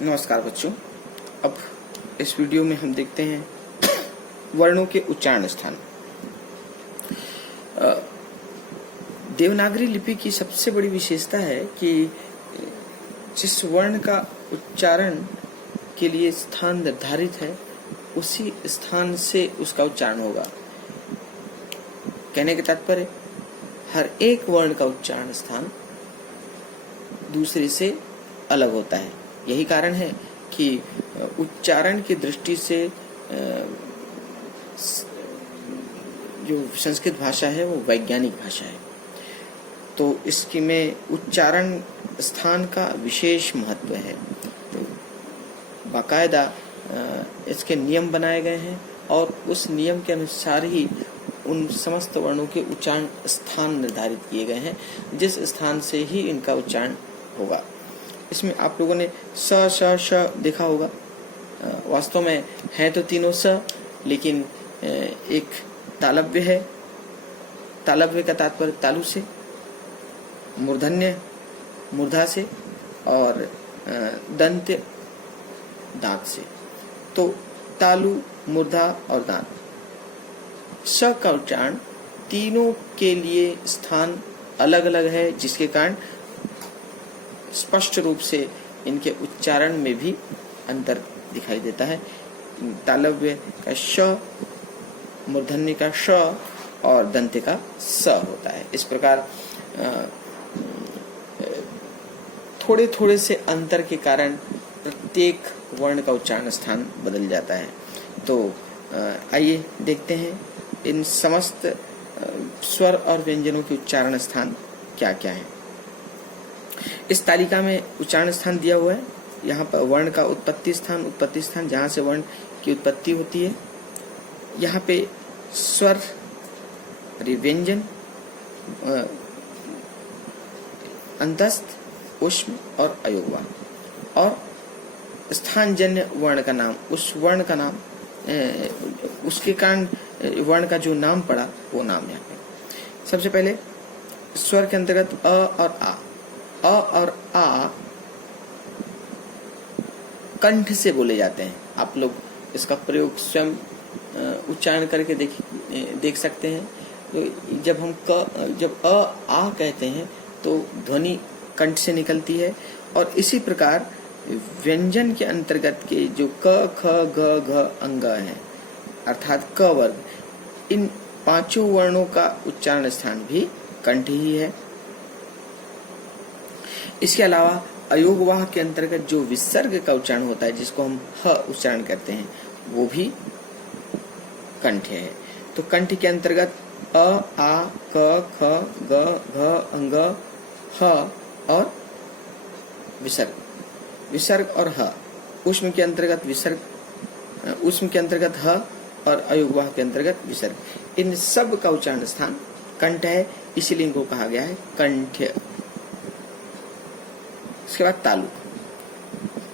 नमस्कार बच्चों। अब इस वीडियो में हम देखते हैं वर्णों के उच्चारण स्थान। देवनागरी लिपि की सबसे बड़ी विशेषता है कि जिस वर्ण का उच्चारण के लिए स्थान निर्धारित है उसी स्थान से उसका उच्चारण होगा। कहने के तात्पर्य हर एक वर्ण का उच्चारण स्थान दूसरे से अलग होता है। यही कारण है कि उच्चारण की दृष्टि से जो संस्कृत भाषा है वो वैज्ञानिक भाषा है, तो इसकी में उच्चारण स्थान का विशेष महत्व है। तो बाकायदा इसके नियम बनाए गए हैं और उस नियम के अनुसार ही उन समस्त वर्णों के उच्चारण स्थान निर्धारित किए गए हैं, जिस स्थान से ही इनका उच्चारण होगा। इसमें आप लोगों ने स श श देखा होगा। वास्तव में है तो तीनों स, लेकिन एक तालव्य है। तालव्य का तात्पर्य तालु से, मूर्धन्य मूर्धा से और दंत्य दांत से। तो तालु, मूर्धा और दांत। स का उच्चारण तीनों के लिए स्थान अलग अलग है, जिसके कारण स्पष्ट रूप से इनके उच्चारण में भी अंतर दिखाई देता है। तालव्य का श, मूर्धन्य का श और दंत्य का स होता है। इस प्रकार थोड़े थोड़े से अंतर के कारण प्रत्येक वर्ण का उच्चारण स्थान बदल जाता है। तो आइए देखते हैं इन समस्त स्वर और व्यंजनों के उच्चारण स्थान क्या क्या है। इस तालिका में उच्चारण स्थान दिया हुआ है। यहाँ पर वर्ण का उत्पत्ति स्थान जहाँ से वर्ण की उत्पत्ति होती है। यहाँ पे स्वर, व्यंजन, अंतस्थ, ऊष्म और अयोगवाह और स्थानजन्य वर्ण का नाम, उस वर्ण का नाम, उसके कारण वर्ण का जो नाम पड़ा वो नाम यहाँ पे। सबसे पहले स्वर के अंतर्गत अ और आ। अ और आ कंठ से बोले जाते हैं। आप लोग इसका प्रयोग स्वयं उच्चारण करके देख सकते हैं। तो जब अ आ कहते हैं तो ध्वनि कंठ से निकलती है। और इसी प्रकार व्यंजन के अंतर्गत के जो क, ख, ग, घ अंग हैं, अर्थात क वर्ग, इन पांचों वर्णों का उच्चारण स्थान भी कंठ ही है। इसके अलावा अयोगवाह के अंतर्गत जो विसर्ग का उच्चारण होता है, जिसको हम ह उच्चारण करते हैं, वो भी कंठ है। तो कंठ के अंतर्गत अ, आ, क, ख, ग, घ, अंग, ह और विसर्ग और ह। ऊष्म के अंतर्गत ह और अयोगवाह के अंतर्गत विसर्ग। इन सब का उच्चारण स्थान कंठ है, इसीलिए इनको कहा गया है कंठ। इसके बाद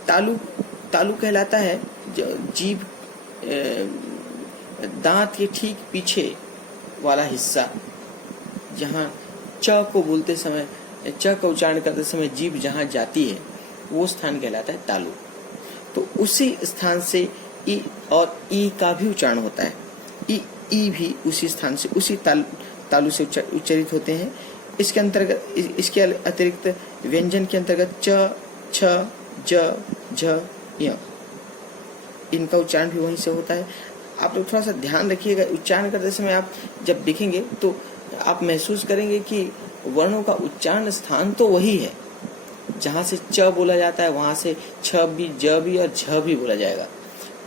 तालु कहलाता है जो जीभ दांत के ठीक पीछे वाला हिस्सा, जहाँ च को बोलते समय, च का उच्चारण करते समय जीभ जहाँ जाती है वो स्थान कहलाता है तालु। तो उसी स्थान से ई और ई का भी उच्चारण होता है। ई भी उसी स्थान से, उसी तालु से उच्चारित होते हैं। इसके अंतर्गत, इसके अतिरिक्त व्यंजन के अंतर्गत च, छ, ज, झ, य, इनका उच्चारण भी वहीं से होता है। आप लोग थोड़ा सा ध्यान रखिएगा, उच्चारण करते समय आप जब देखेंगे तो आप महसूस करेंगे कि वर्णों का उच्चारण स्थान तो वही है। जहाँ से च बोला जाता है वहां से छ भी, ज भी और झ भी बोला जाएगा,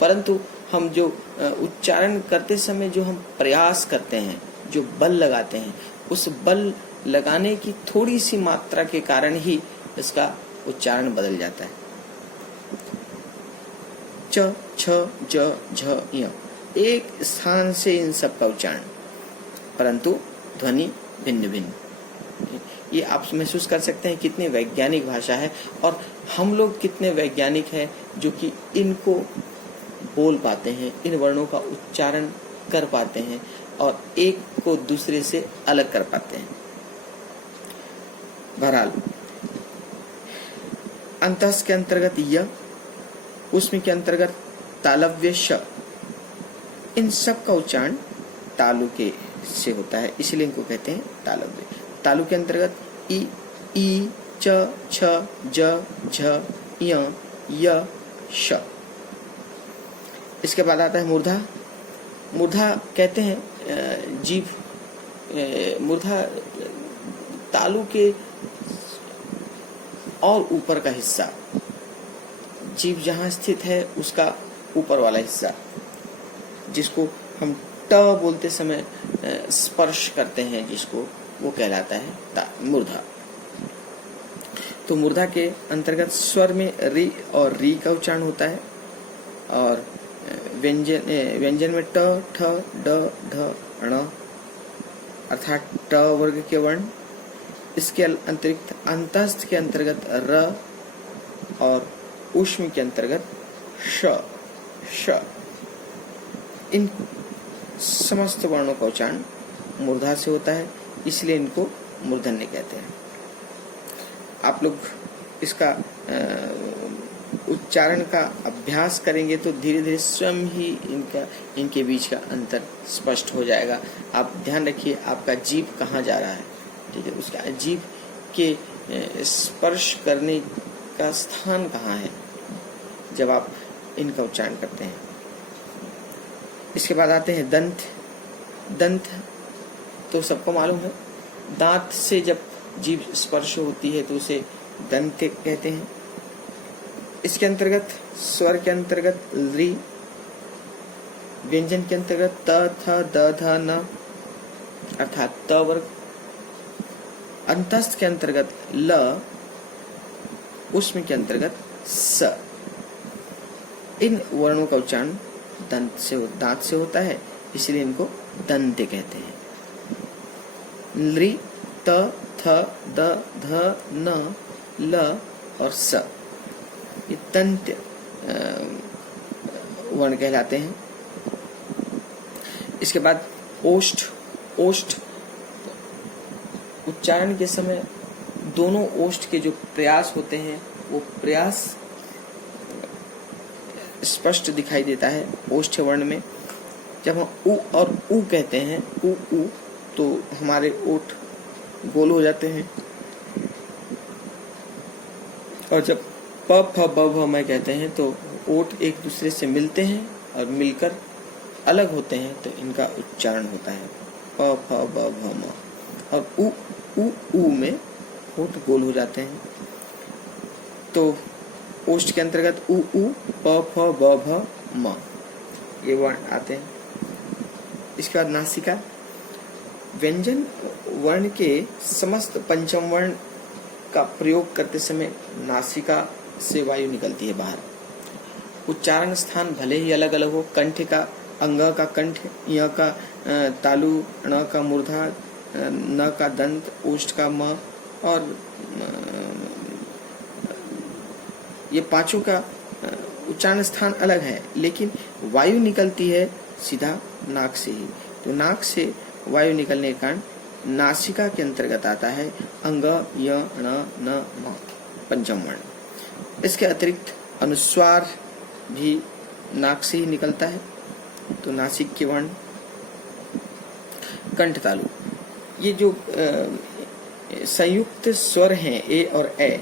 परंतु हम जो उच्चारण करते समय जो हम प्रयास करते हैं, जो बल लगाते हैं, उस बल लगाने की थोड़ी सी मात्रा के कारण ही इसका उच्चारण बदल जाता है। च, छ, ज, झ, य, एक स्थान से इन सब का उच्चारण, परंतु ध्वनि भिन्न भिन्न। ये आप महसूस कर सकते हैं कितनी वैज्ञानिक भाषा है और हम लोग कितने वैज्ञानिक हैं जो कि इनको बोल पाते हैं, इन वर्णों का उच्चारण कर पाते हैं और एक को दूसरे से अलग कर पाते हैं। बहरहाल अंतस के अंतर्गत य, उष्मी के अंतर्गत तालव्य श। इन सब का उच्चारण तालु के से होता है, इसलिए इनको कहते हैं तालव्य। तालु के अंतर्गत ई, च, छ, ज, झ, य, य, श। इसके बाद आता है मूर्धा। मूर्धा कहते हैं जीभ, मूर्धा तालु के और ऊपर का हिस्सा, जीभ जहाँ स्थित है उसका ऊपर वाला हिस्सा, जिसको हम ट बोलते समय स्पर्श करते हैं, जिसको वो कहलाता है मूर्धा। तो मूर्धा के अंतर्गत स्वर में री और री का उच्चारण होता है, और व्यंजन में ट, ठ, ड, ढ, ण अर्थात ट वर्ग के वर्ण। इसके अतिरिक्त अंतस्थ के अंतर्गत र और ऊष्म के अंतर्गत श, श। इन समस्त वर्णों का उच्चारण मूर्धा से होता है, इसलिए इनको मूर्धन्य कहते हैं। आप लोग इसका उच्चारण का अभ्यास करेंगे तो धीरे धीरे स्वयं ही इनके बीच का अंतर स्पष्ट हो जाएगा। आप ध्यान रखिए आपका जीभ कहाँ जा रहा है, ठीक है, उसका जीभ के स्पर्श करने का स्थान कहाँ है जब आप इनका उच्चारण करते हैं। इसके बाद आते हैं दंत। दंत तो सबको मालूम है, दांत से जब जीभ स्पर्श होती है तो उसे दंत कहते हैं। इसके अंतर्गत स्वर के अंतर्गत री, व्यंजन के अंतर्गत त, थ, द, ध, न अर्थात त वर्ग। अंतस्थ के अंतर्गत ल, ऊष्म के अंतर्गत स। इन वर्णों का उच्चारण दांत से होता है, इसलिए इनको दंते कहते हैं। ली, त, थ, द, ध, न, ल और स, ये दंत वर्ण कहलाते हैं। इसके बाद ओष्ठ। ओष्ठ उच्चारण के समय दोनों ओष्ठ के जो प्रयास होते हैं वो प्रयास स्पष्ट दिखाई देता है ओष्ठ वर्ण में। जब हम उ और उ कहते हैं, उ उ, तो हमारे ओठ गोल हो जाते हैं, और जब प फ ब भ म कहते हैं तो ओठ एक दूसरे से मिलते हैं और मिलकर अलग होते हैं, तो इनका उच्चारण होता है प फ ब भ म। और उ उ उ में ओठ गोल हो जाते हैं, तो ओष्ठ के अंतर्गत उ उ, प फ ब भ म ये वर्ण आते हैं। इसके बाद नासिका। व्यंजन वर्ण के समस्त पंचम वर्ण का प्रयोग करते समय नासिका से वायु निकलती है बाहर। उच्चारण स्थान भले ही अलग अलग हो, कंठ का अंग का कंठ, य का तालु, ण का मूर्धा, न का दंत, ओष्ठ का म, और ये पांचों का उच्चारण स्थान अलग है, लेकिन वायु निकलती है सीधा नाक से ही। तो नाक से वायु निकलने के कारण नासिका के अंतर्गत आता है अंग, य, ण, न, म पंचम वर्ण। इसके अतिरिक्त अनुस्वार भी नाक से ही निकलता है, तो नासिक के वर्ण। कंठ तालु, ये जो संयुक्त स्वर हैं ए और ए,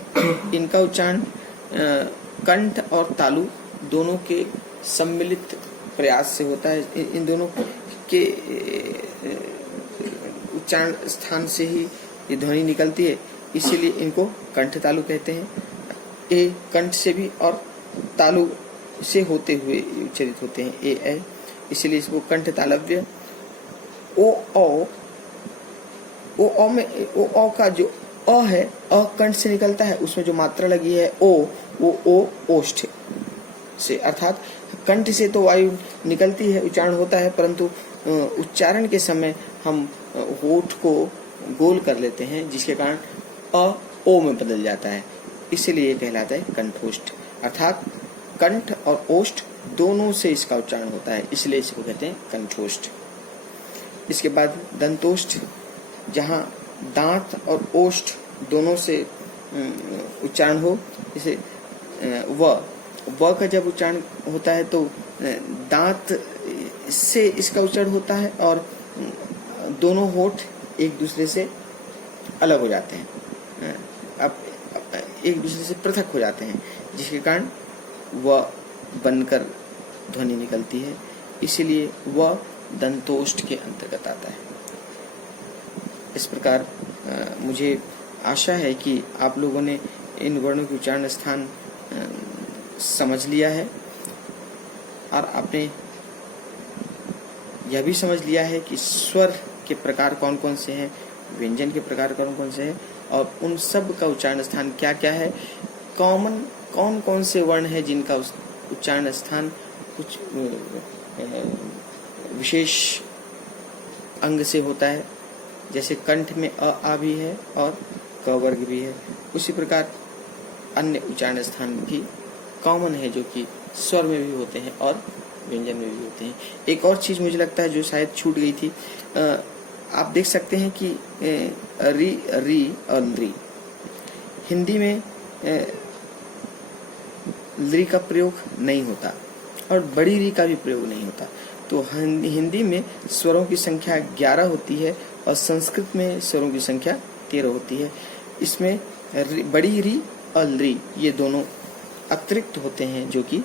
इनका उच्चारण कंठ और तालु दोनों के सम्मिलित प्रयास से होता है। इन दोनों के उच्चारण स्थान से ही ये ध्वनि निकलती है, इसीलिए इनको कंठ तालु कहते हैं। ए कंठ से भी और तालु से होते हुए उच्चारित होते हैं ए ए, इसलिए इसको कंठ तालव्य। ओ औ में ओ औ का जो अ है, अ कंठ से निकलता है, उसमें जो मात्रा लगी है ओ, वो ओ ओष्ठ से, अर्थात कंठ से तो वायु निकलती है, उच्चारण होता है, परंतु उच्चारण के समय हम होठ को गोल कर लेते हैं, जिसके कारण अ ओ में बदल जाता है, इसलिए यह कहलाता है कंठोष्ठ। अर्थात कंठ और ओष्ठ दोनों से इसका उच्चारण होता है, इसलिए इसको कहते हैं कंठोष्ठ। इसके बाद दंतोष्ठ, जहाँ दांत और ओष्ठ दोनों से उच्चारण हो, इसे व व का जब उच्चारण होता है तो दांत से इसका उच्चारण होता है और दोनों होठ एक दूसरे से अलग हो जाते हैं, अब एक दूसरे से पृथक हो जाते हैं, जिसके कारण व बनकर ध्वनि निकलती है। इसीलिए व दंतोष्ठ के अंतर्गत आता है। इस प्रकार मुझे आशा है कि आप लोगों ने इन वर्णों के उच्चारण स्थान समझ लिया है और आपने यह भी समझ लिया है कि स्वर के प्रकार कौन कौन से हैं, व्यंजन के प्रकार कौन कौन से हैं और उन सब का उच्चारण स्थान क्या क्या है, कॉमन कौन कौन से वर्ण है जिनका उच्चारण स्थान कुछ विशेष अंग से होता है, जैसे कंठ में अ आ भी है और क वर्ग भी है। उसी प्रकार अन्य उच्चारण स्थान भी कॉमन है जो कि स्वर में भी होते हैं और व्यंजन में भी होते हैं। एक और चीज मुझे लगता है जो शायद छूट गई थी, आप देख सकते हैं कि री री और ली, हिंदी में ली का प्रयोग नहीं होता और बड़ी री का भी प्रयोग नहीं होता। तो हिंदी में स्वरों की संख्या 11 होती है और संस्कृत में स्वरों की संख्या 13 होती है। इसमें बड़ी री और ली ये दोनों अतिरिक्त होते हैं जो कि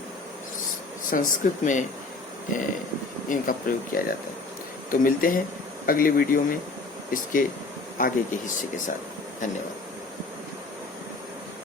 संस्कृत में इनका प्रयोग किया जाता है। तो मिलते हैं अगले वीडियो में इसके आगे के हिस्से के साथ। धन्यवाद।